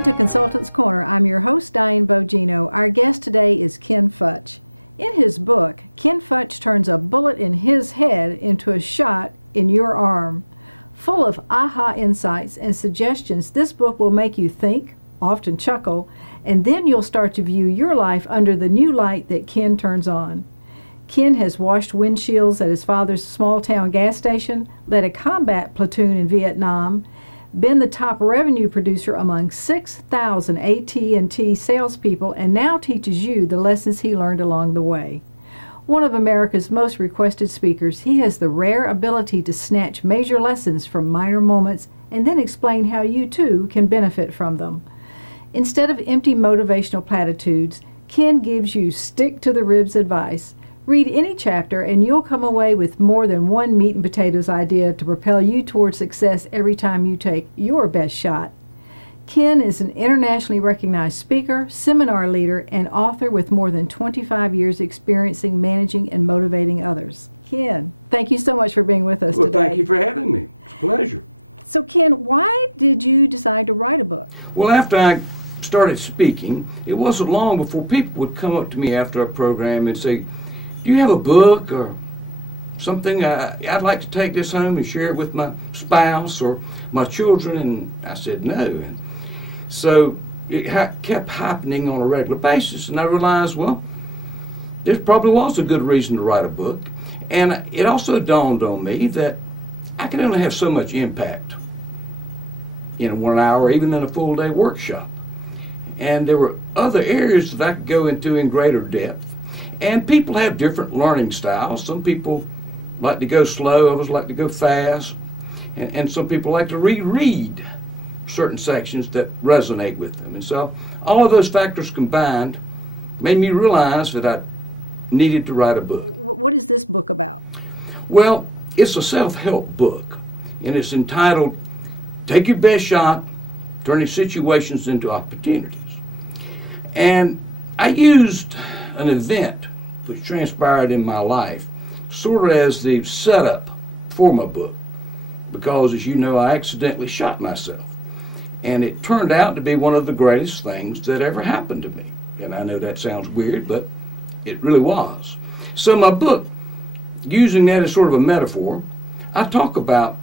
Welcome to Consultants Corner. I'm your host, Diane Bogino. Our guest today is Ken Futch. In his book, Ken Futch turns a bullet in his head into a shot in your arm. Full of aha insights and suggestions, this book will make you think, often chuckle, and then you'll start to view your life under the new light that Ken turns on. Ken has washed windshields at his father's small-town gas station, led a combat platoon in Vietnam, been the top revenue producer among 6,000 AT&T salespeople, and now teaches you the lessons he learned along the way. One of America's most requested speakers, he has the rare ability to snatch major lessons from minor moments and then explain how you too can benefit from them. Instead of empty motivational platitudes, Ken gives you stick-to-the-ribs advice. Read any chapter and you'll come away with more than one meat and potatoes idea to propel you toward success every time you take your best shot. Ken is an internationally recognized speaker, seminar leader, and author with more than 25 years experiencing managing and motivating others. Ken, thank you so much for being with us today. Well, thank you for having me. It's a pleasure. So Ken, why did you decide to write a book? Well, after I started speaking, it wasn't long before people would come up to me after a program and say, "Do you have a book or something? I'd like to take this home and share it with my spouse or my children." And I said no. And so it kept happening on a regular basis. And I realized, well, there probably was a good reason to write a book. And it also dawned on me that I can only have so much impact in 1 hour, even in a full-day workshop. And there were other areas that I could go into in greater depth. And people have different learning styles. Some people like to go slow, others like to go fast. And some people like to reread certain sections that resonate with them. And so all of those factors combined made me realize that I needed to write a book. What is this book about? Well, it's a self-help book, and it's entitled, "Take Your Best Shot, Turning Situations into Opportunities." And I used an event which transpired in my life sort of as the setup for my book, because as you know, I accidentally shot myself, and it turned out to be one of the greatest things that ever happened to me. And I know that sounds weird, but it really was. So my book, using that as sort of a metaphor, I talk about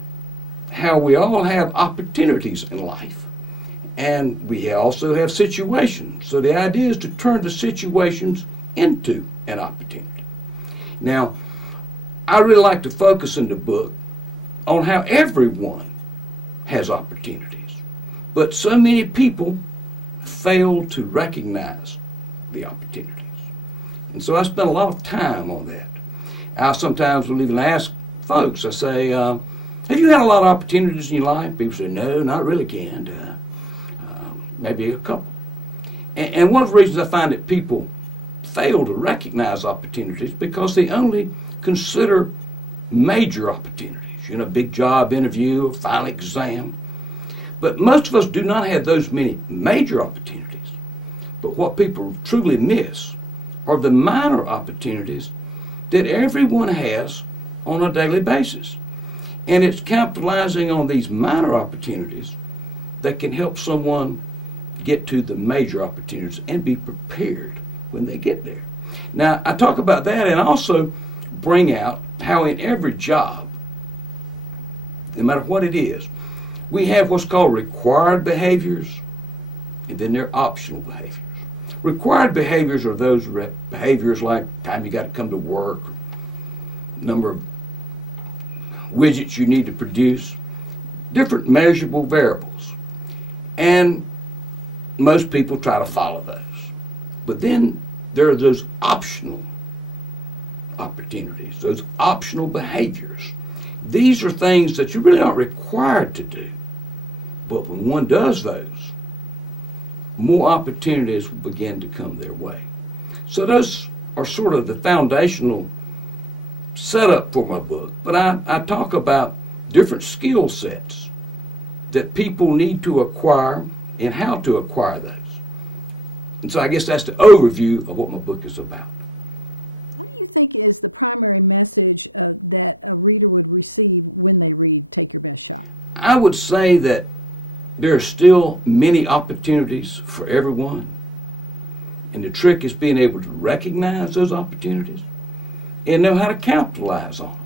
how we all have opportunities in life, and we also have situations. So the idea is to turn the situations into an opportunity. Now, I really like to focus in the book on how everyone has opportunities, but so many people fail to recognize the opportunities. And so I spend a lot of time on that. I sometimes will even ask folks, I say, have you had a lot of opportunities in your life? People say, no, not really, Ken. Maybe a couple. And one of the reasons I find that people fail to recognize opportunities because they only consider major opportunities, a big job interview, a final exam. But most of us do not have those many major opportunities. But what people truly miss are the minor opportunities that everyone has on a daily basis. And it's capitalizing on these minor opportunities that can help someone get to the major opportunities and be prepared when they get there. Now, I talk about that and also bring out how in every job, no matter what it is, we have what's called required behaviors, and then there are optional behaviors. Required behaviors are those behaviors like time you got to come to work, number of widgets you need to produce, different measurable variables. And most people try to follow those. But then there are those optional opportunities, those optional behaviors. These are things that you really aren't required to do. But when one does those, more opportunities will begin to come their way. So those are sort of the foundational setup for my book. But I talk about different skill sets that people need to acquire and how to acquire those. And so I guess that's the overview of what my book is about. What do you think is the primary message that a reader would receive when they read Take Your Best Shot? I would say that there are still many opportunities for everyone. And the trick is being able to recognize those opportunities and know how to capitalize on them.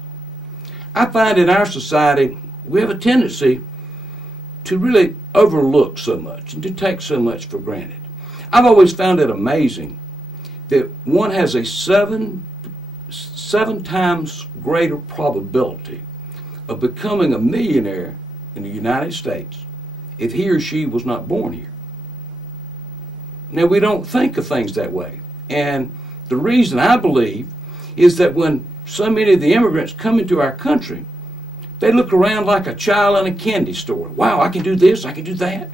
I find in our society we have a tendency to really overlook so much and to take so much for granted. I've always found it amazing that one has a seven times greater probability of becoming a millionaire in the United States if he or she was not born here. Now, we don't think of things that way. And the reason, I believe, is that when so many of the immigrants come into our country, they look around like a child in a candy store. Wow, I can do this, I can do that.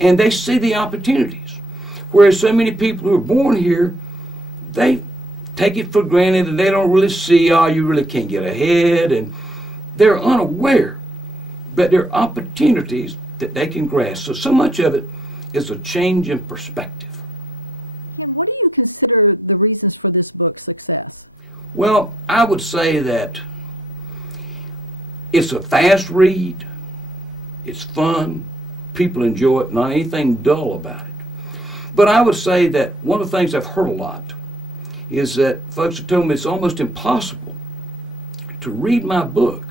And they see the opportunities. Whereas so many people who are born here, they take it for granted and they don't really see, oh, you really can't get ahead. And they're unaware that there are opportunities that they can grasp. So much of it is a change in perspective. Ken, what do you consider the reasons for this book's success? Well, I would say that it's a fast read, it's fun, people enjoy it, not anything dull about it. But I would say that one of the things I've heard a lot is that folks have told me it's almost impossible to read my book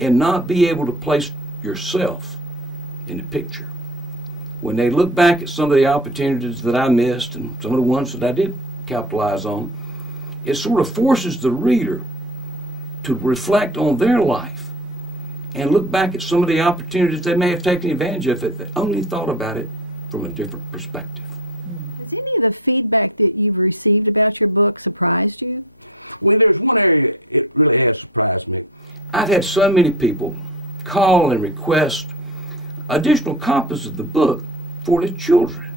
and not be able to place yourself in the picture. When they look back at some of the opportunities that I missed and some of the ones that I did capitalize on, it sort of forces the reader to reflect on their life and look back at some of the opportunities they may have taken advantage of if they only thought about it from a different perspective. Has any of the feedback that you've received about your book surprised you? Well, there's one area it really has surprised me. I've had so many people call and request additional copies of the book for their children.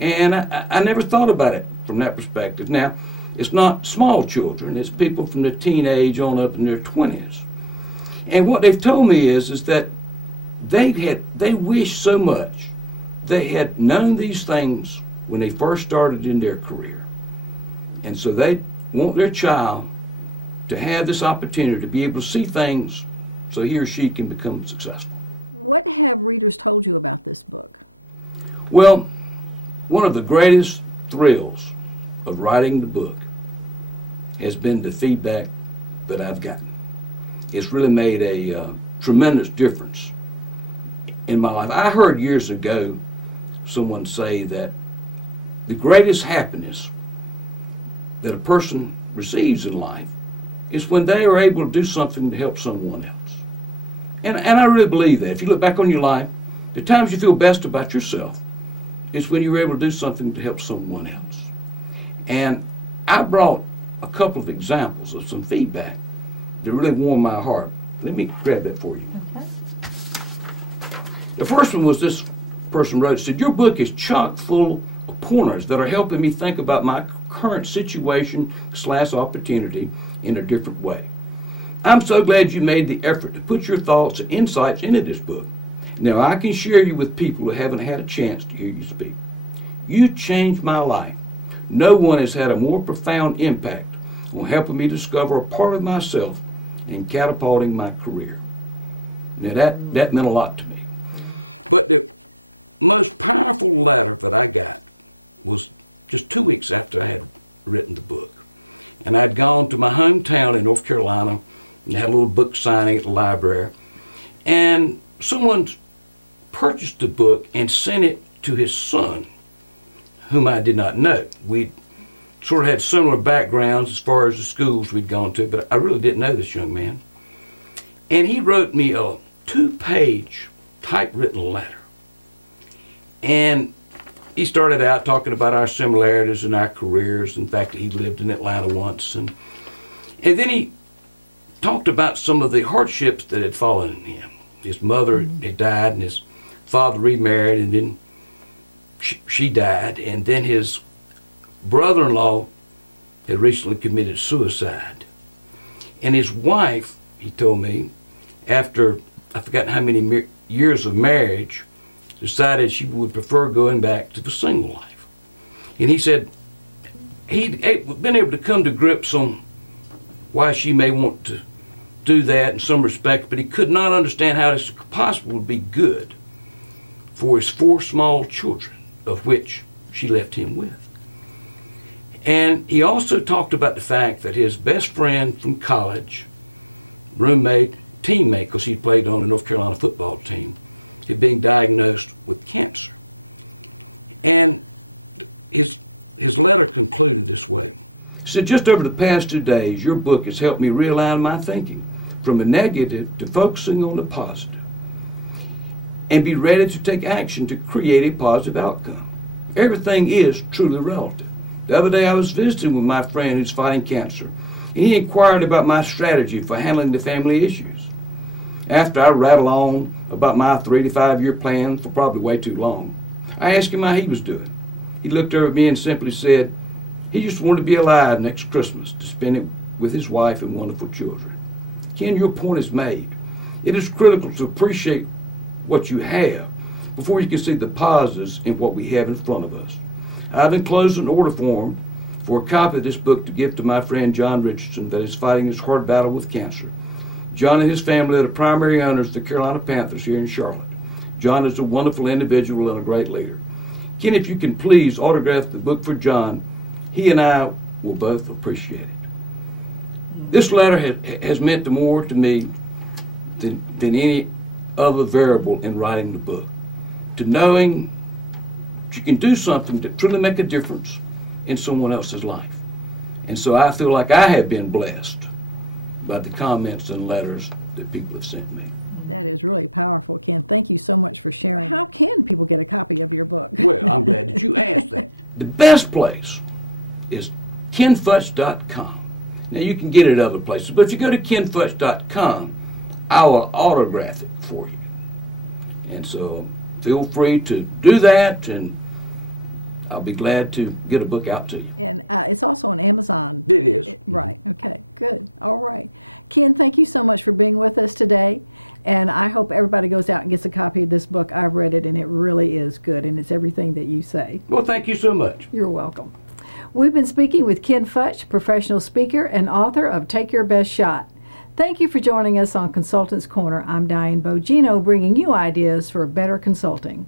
And I never thought about it from that perspective. Now, it's not small children, it's people from the teenage on up in their 20s. And what they've told me is that they wish so much they had known these things when they first started in their career. And so they want their child to have this opportunity to be able to see things so he or she can become successful. What have readers told you about this book? Well, one of the greatest thrills of writing the book has been the feedback that I've gotten. It's really made a tremendous difference in my life. I heard years ago someone say that the greatest happiness that a person receives in life is when they are able to do something to help someone else. And I really believe that. If you look back on your life, the times you feel best about yourself is when you're able to do something to help someone else. And I brought a couple of examples of some feedback that really warmed my heart. Let me grab that for you. Okay. The first one was this person wrote, said, "Your book is chock full of pointers that are helping me think about my current situation / opportunity in a different way. I'm so glad you made the effort to put your thoughts and insights into this book. Now I can share you with people who haven't had a chance to hear you speak. You changed my life. No one has had a more profound impact on helping me discover a part of myself and catapulting my career." Now that meant a lot to me. But the most powerful letter that I got was just 2 weeks after I had written the book. And I'd gone to my hometown in North Carolina and had a little book signing at the library. And someone purchased the book and sent it to his son, whom I did not know. We sort of had similar backgrounds as far as the schools we'd gone to, but I really didn't know this young man. And he wrote me a 2-page typewritten letter. And he started out talking about our similarities in our careers, in fact, he lived in Atlanta once. And then he talked about some of the hardships that had fallen on him. His mother had died, and his father remarried, and then she died. And then his brother-in-law had recently committed suicide. And his wife, he told me, after I forgot how many years of marriage, decided she would prefer going back to the single life. And he said he'd been able to come to grips on why she may want to do that in some respect, but he could not understand how this possible would be good for his 4 small children, of which she left him with. And he also talked about the fact that his best friend from college, roommate, teammate, because he played on the North Carolina football team, had been diagnosed with cancer. And his letter concluded this way. He said, just over the past 2 days, your book has helped me realign my thinking from the negative to focusing on the positive, and be ready to take action to create a positive outcome. Everything is truly relative. The other day I was visiting with my friend who's fighting cancer, and he inquired about my strategy for handling the family issues. After I rattled on about my 3 to 5 year plan for probably way too long, I asked him how he was doing. He looked over at me and simply said he just wanted to be alive next Christmas to spend it with his wife and wonderful children. Ken, your point is made. It is critical to appreciate what you have before you can see the positives in what we have in front of us. I've enclosed an order form for a copy of this book to give to my friend John Richardson that is fighting his hard battle with cancer. John and his family are the primary owners of the Carolina Panthers here in Charlotte. John is a wonderful individual and a great leader. Ken, if you can please autograph the book for John, he and I will both appreciate it. This letter has meant more to me than any other variable in writing the book. To knowing you can do something to truly make a difference in someone else's life. And so I feel like I have been blessed by the comments and letters that people have sent me. That is really powerful, Ken. Thank you so much for sharing. How can people get a copy of your book? Well, I'm glad that you asked that. The best place is kenfutch.com. Now, you can get it other places, but if you go to kenfutch.com, I will autograph it for you. And so feel free to do that, and I'll be glad to get a book out to you. And it's also on Amazon. It is. Right. Okay. Good. All right. Ken, thank you so much for being with us today. And I hope everybody goes out and gets a copy of this book. I've read it, and it really is good, and it's everything that you say. Well, thank you so much. You're welcome. We've been speaking with Ken Futch, professional speaker and author of Take Your Best Shot. Thank you for joining us on Consultants Corner. I'm Diane Bogino, bringing you ideas for better consulting.